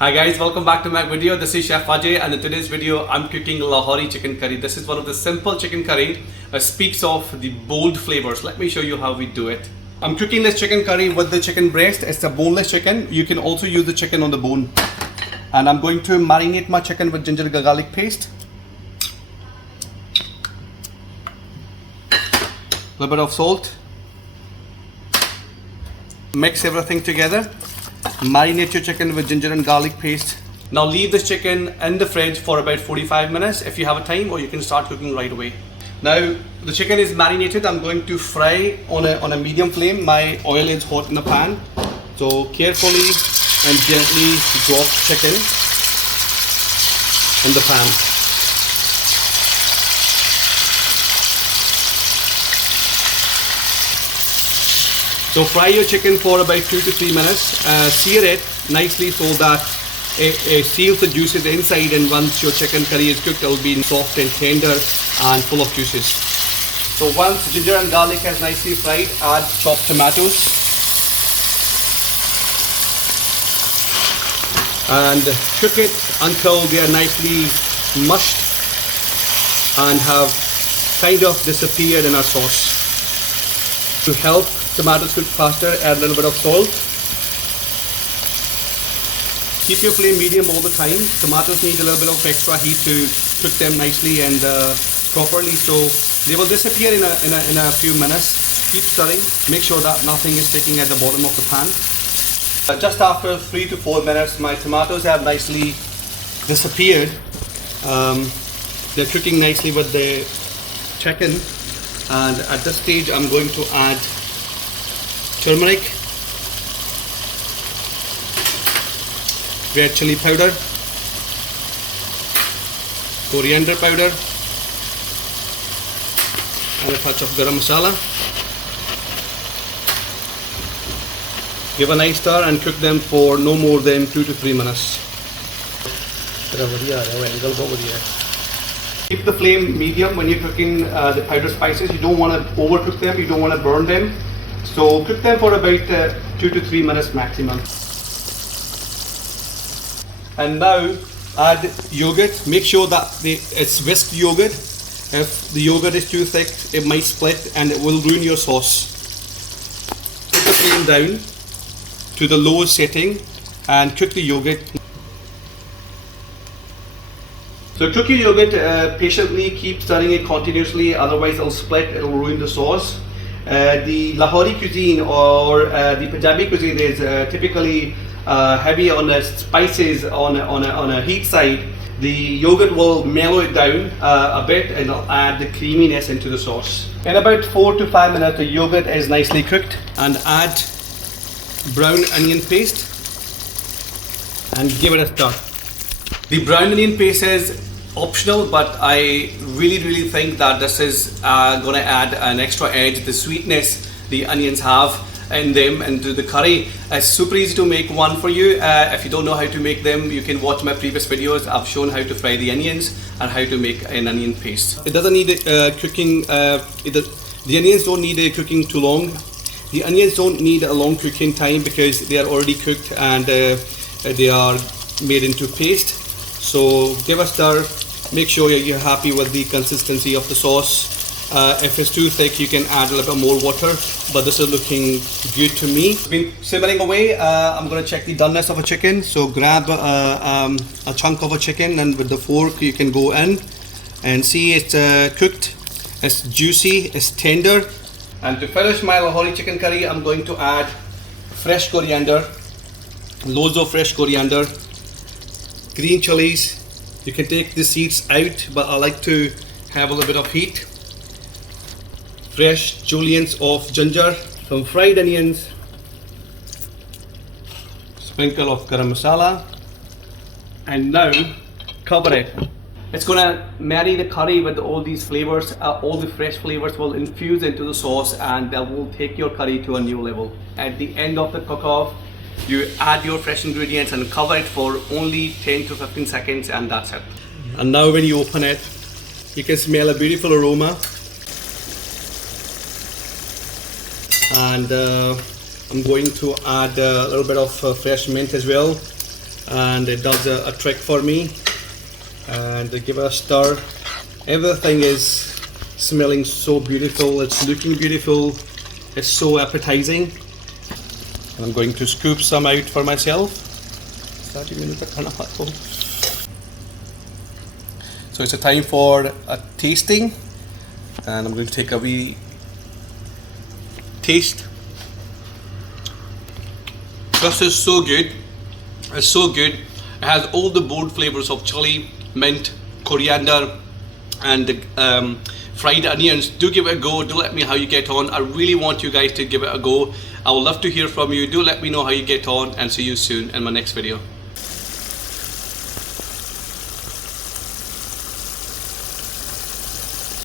Hi guys, welcome back to my video. This is Chef Ajay, and in today's video I'm cooking Lahori chicken curry. This is one of the simple chicken curry that speaks of the bold flavors. Let me show you how we do it. I'm cooking this chicken curry with the chicken breast. It's a boneless chicken. You can also use the chicken on the bone. And I'm going to marinate my chicken with ginger garlic paste. A little bit of salt. Mix everything together. Marinate your chicken with ginger and garlic paste. Now leave this chicken in the fridge for about 45 minutes if you have a time, or you can start cooking right away. Now the chicken is marinated. I'm going to fry on a medium flame. My oil is hot in the pan. So carefully and gently drop chicken in the pan. So fry your chicken for about 2 to 3 minutes. Sear it nicely so that it seals the juices inside, and once your chicken curry is cooked, it will be soft and tender and full of juices. So once ginger and garlic has nicely fried, add chopped tomatoes and cook it until they are nicely mushed and have kind of disappeared in our sauce. To help tomatoes cook faster, add a little bit of salt. Keep your flame medium all the time. Tomatoes need a little bit of extra heat to cook them nicely and properly, so they will disappear in a few minutes. Keep stirring. Make sure that nothing is sticking at the bottom of the pan. Just after 3 to 4 minutes, my tomatoes have nicely disappeared. They're cooking nicely with the chicken, and at this stage I'm going to add turmeric, red chili powder, coriander powder, and a touch of garam masala. Give a nice stir and cook them for no more than 2 to 3 minutes. Keep the flame medium when you're cooking the powder spices. You don't want to overcook them, you don't want to burn them. So cook them for about 2 to 3 minutes maximum. And now add yogurt. Make sure that it's whisked yogurt. If the yogurt is too thick, it might split and it will ruin your sauce. Put the flame down to the lowest setting and cook the yogurt. So cook your yogurt patiently, keep stirring it continuously, otherwise it'll split, it'll ruin the sauce. The Lahori cuisine or the Punjabi cuisine is typically heavy on the spices on a heat side. The yogurt will mellow it down a bit and it'll add the creaminess into the sauce. In about 4 to 5 minutes, the yogurt is nicely cooked, and add brown onion paste and give it a stir. The brown onion paste is optional, but I really think that this is going to add an extra edge. The sweetness the onions have in them into the curry. It's super easy to make one for you. If you don't know how to make them, you can watch my previous videos. I've shown how to fry the onions and how to make an onion paste. It doesn't need cooking, the onions don't need cooking too long. The onions don't need a long cooking time because they are already cooked and they are made into paste. So give a stir, make sure you're happy with the consistency of the sauce. If it's too thick, you can add a little bit more water, but this is looking good to me. It's been simmering away. I'm going to check the doneness of a chicken. So grab a chunk of a chicken, and with the fork you can go in and see it's cooked, it's juicy, it's tender. And to finish my Lahori chicken curry, I'm going to add fresh coriander, loads of fresh coriander, green chilies. You can take the seeds out, but I like to have a little bit of heat. Fresh juliennes of ginger, some fried onions, sprinkle of garam masala, and now cover it. It's gonna marry the curry with all these flavors. All the fresh flavors will infuse into the sauce, and that will take your curry to a new level. At the end of the cook-off, you add your fresh ingredients and cover it for only 10 to 15 seconds, and that's it. And now when you open it, you can smell a beautiful aroma. And I'm going to add a little bit of fresh mint as well. and it does a trick for me. And give it a stir. Everything is smelling so beautiful, it's looking beautiful, it's so appetizing. And I'm going to scoop some out for myself. So it's a time for a tasting, and I'm going to take a wee taste. This is so good. It's so good. It has all the bold flavors of chili, mint, coriander, and the fried onions. Do give it a go. Do let me know how you get on. I really want you guys to give it a go. I would love to hear from you. Do let me know how you get on, and see you soon in my next video.